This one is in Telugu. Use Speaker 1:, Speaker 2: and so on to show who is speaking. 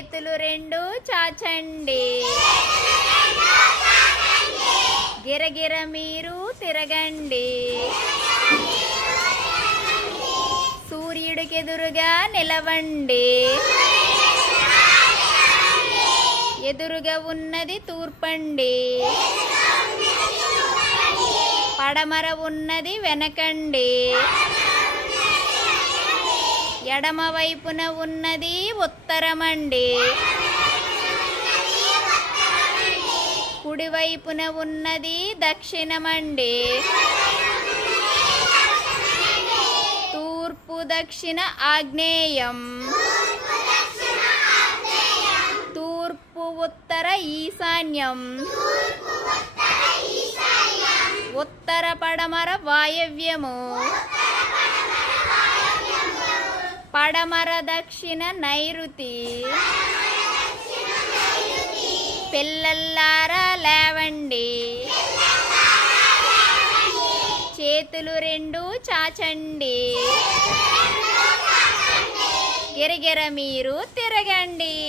Speaker 1: చేతులు రెండు చాచండి. గిరగిర మీరు తిరగండి. సూర్యుడికెదురుగా నిలవండి. ఎదురుగా ఉన్నది తూర్పండి. పడమర ఉన్నది వెనకండి. ఎడమ వైపున ఉన్నది ఉత్తరమండి. కుడివైపున ఉన్నది దక్షిణమండి. తూర్పు దక్షిణ ఆగ్నేయం. తూర్పు ఉత్తర ఈశాన్యం. ఉత్తర పడమర వాయవ్యము. పడమర దక్షిణ నైరుతి. పిల్లల్లారా లేవండి. చేతులు రెండు చాచండి. గిరిగిర మీరు తిరగండి.